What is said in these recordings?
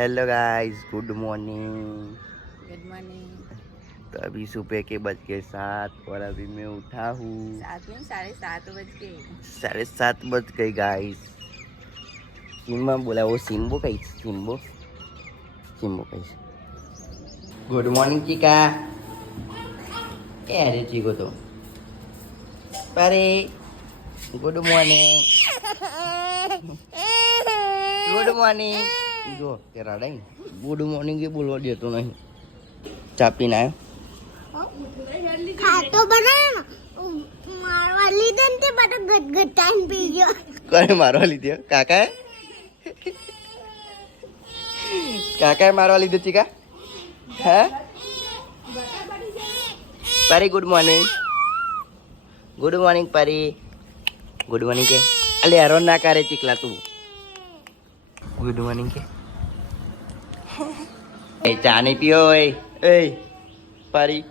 Hello guys good morning good morning तो अभी सुबह के बज के साथ और अभी मैं उठा हूँ साढ़े सात बज गए साढ़े सात बज गए गाइस सिम्बा बोला वो सिम्बो कही सिम्बो सिम्बो कही गुड मॉर्निंग चिका क्या अरे चिको तो अरे गुड मॉर्निंग गुड मॉर्निंग જો કે રાડાઈ ગુડ મોર્નિંગ એ બોલવા દેતો નહીં. ચા પીને આવ્યો ખાતો બનાવ્યો મારવા લીધો ને તે બધો ગટગટાઈને પી ગયો કોને મારવા લીધો? કાકાએ? કાકાએ મારવા લીધો ચીકા? હે? Pari good morning good morning Pari. Good morning કે. અલે હેરો ના કરે ચીકલા તું. ગુડ મોર્નિંગ કે એ ચા નહીં પીઓ એ એ પારી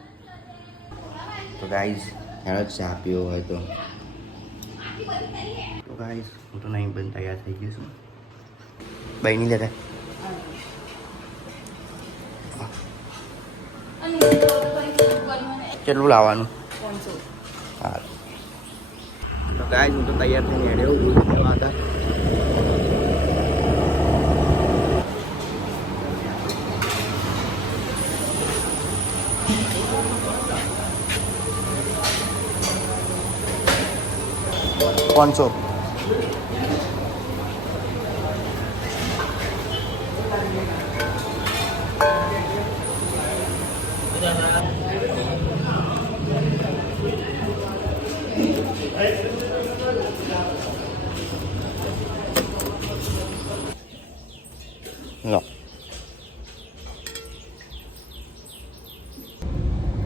તો ગાઈઝ હેણો ચા પીવો હોય તો. તો ગાઈઝ હું તો નહીં બંધ તૈયાર થઈ ગયો છું. બહેની લેતા કેટલું લાવવાનું? હા તો ગાઈઝ હું તો તૈયાર થઈને હેડ્યો હતા. પાંચસો. લો.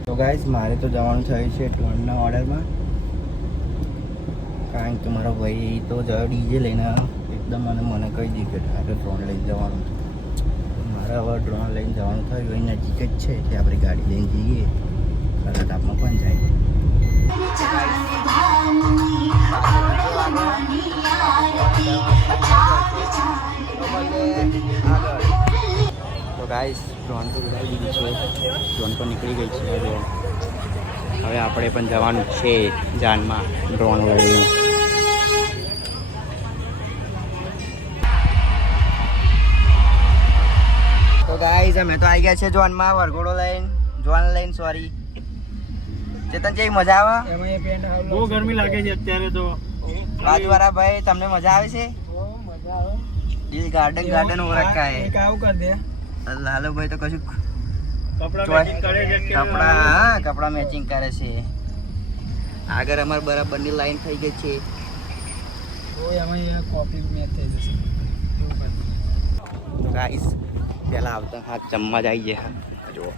તો ગાઈઝ મારે તો જવાનું થયું છે ટોનના ઓર્ડરમાં કારણ કે મારો ભાઈ તો ડીજે લઈને એકદમ અને મને કહી દીધું કે તારે ડ્રોન લઈને જવાનું મારા હવે ડ્રોન લઈને જવાનું થયું અહીં નજીક જ છે, એટલે આપણે ગાડી લઈને જઈએ. ખરા ટાપમાં પણ જાય. તો ગાઈસ ડ્રોન તો ઉડાવી દીધી છે. ડ્રોન પણ નીકળી ગઈ છે. હવે આપણે પણ જવાનું છે જાનમાં ડ્રોન લઈને તો ગાઈસ અમે તો આવી ગયા છે જોનમાં વરઘોડો લઈને જોન લઈને સોરી ચેતન જેવી મજા આવે? બહુ ગરમી લાગે છે અત્યારે તો. રાજવારા ભાઈ તમને મજા આવે છે? દિલ ગાર્ડન ગાર્ડન હો હે એક આવું કર દે. લાલો ભાઈ તો કશું કપડા મેચિંગ કરે છે કપડા હા કપડા મેચિંગ કરે છે. આગળ અમાર બરાબરની લાઈન થઈ ગઈ છે. ઓય આમાં કોપી મેચ થઈ જશે. એવું કર. તો ગાઈસ પેલા આવતા હાથ જમવા જ આવી ગયા જુઓ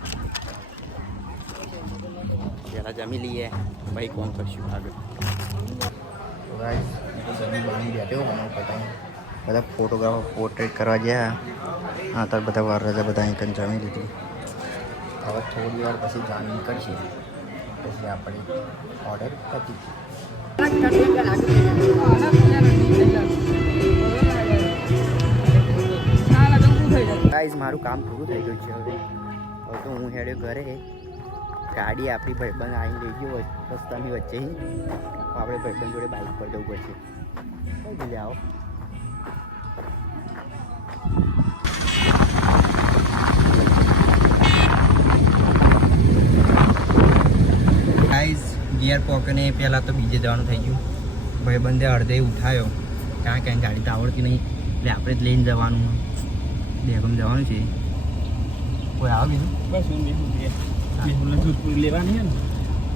પેલા જમી લઈએ ભાઈ કોણ કરશું આગળ તો ગાઈસ જમી બની બેઠો મને પતાવી બધા ફોટોગ્રાફર પોર્ટ્રેટ કરવા ગયા હા તો બધા વરરાજા બધા અહીં કન જમી લીધું હવે થોડી વાર પછી જામી નીકળશે પછી આપણે ઓર્ડર પતી ગાઈઝ મારું કામ પૂરું થઈ ગયું છે હવે. હવે તો હું હેડ્યો ઘરે ગાડી આપણી ભાઈબંધ આવીને લઈ ગયો રસ્તાની વચ્ચે આપણે ભાઈબંધ જોડે બાઇક પર જવું પડશે. કઈ જગ્યાએ આવો. ગિયર પોકને પહેલાં તો બીજે જવાનું થઈ ગયું. ભાઈબંધે અડધે ઉઠાયો. કારણ કે ગાડી તો આવડતી નહીં. એટલે આપણે જ લઈને જવાનું. બેગમ જવાનું છે કોઈ આવે બીજું બસ હું બીજું બે બીજું દૂધ લેવાની છે ને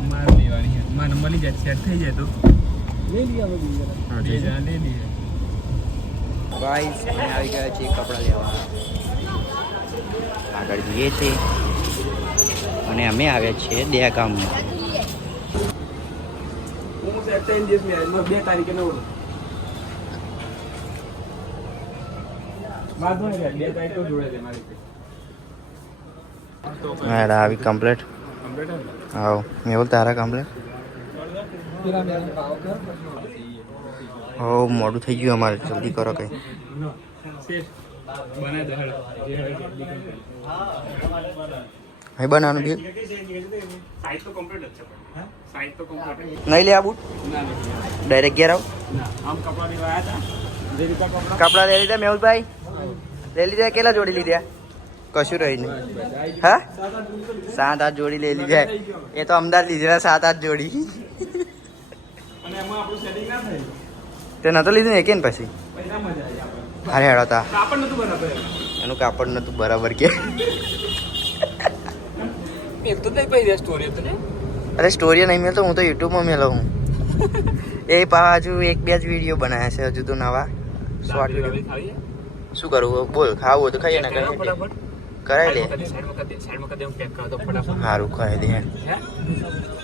માર લેવાની છે મારે મળી જાય સેટ થઈ જાય તો લઈ લઈએ હવે બીજું બે જણા લઈ લઈએ ગાઈસ આવી ગયા છે કપડાં લેવા આગળ જઈએ છીએ અને અમે આવ્યા છીએ દયાગામમાં હું સેટ થઈને દિવસ મેરેજમાં બે તારીખે નવ વાંધો નહીં બે તારીખ તો જોડે છે મારી હા આવી કમ્પ્લેટ કમ્પ્લીટ આવો મેહુલ તારા કમ્પ્લેટ હો મોડું થઈ ગયું અમારે જલ્દી કરો કંઈ. હેડો. બી બનાવવાનું જ. નહીં લે આ બૂટ. ડાયરેક્ટ ઘેર આવ. કપડા લેવા આવ્યા હતા? જે રીતે કપડા કપડા લઈ લીધા મેહુલભાઈ? લઈ લીધા કેટલા જોડી લીધા? કશું રહી નહીં. હા? સાત આઠ જોડી લઈ લીધા. એ તો અમદાવાદ લીધેલા સાત આઠ જોડી. તે નતો લીધું ને કે પછી? અરે હેડો તા. એનું કાપડ નતું બરાબર કે. અરે સ્ટોરી નહીં મેળતો હું તો યુટ્યુબમાં મેલો હું. એ પાછું એક બે જ વીડિયો બનાવ્યા છે હજુ તો નવા. શોર્ટ વીડિયો શું કરવું બોલ ખાવું તો ખાઈએ ને કરાવી લે. સારું ખાઈ દે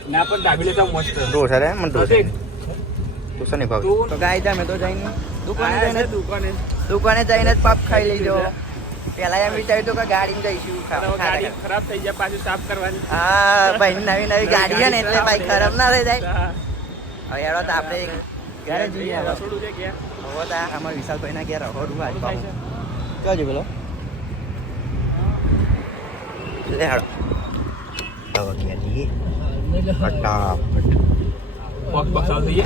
ના પણ દાબી લેતા મસ્ત. ઢોસા રે મને તો ઢોસા ઢોસા નહીં ભાવ. તું- ગાય તમે તો જઈને દુકાને જઈને દુકાને. દુકાને જઈને જ પાપ ખાઈ લેજો. પેલા એમ વિચાર્યું હતું કે ગાડીમાં જઈશું ગાડી ખરાબ થઈ જાય પાછું સાફ કરવાની. હા ભાઈ નવી નવી ગાડી છે ને એટલે ભાઈ ખરાબ ના થઈ જાય. હવે હેડો તો આપણે ઘરે જોઈએ રસોડું છે ક્યાં? હવે તો આ અમારા ઘેર રહોડું આજ પાછું. કયો બોલો લે હાડો હવે ઘેર જઈએ? ફટાફટ. પગ બસાવ થઈએ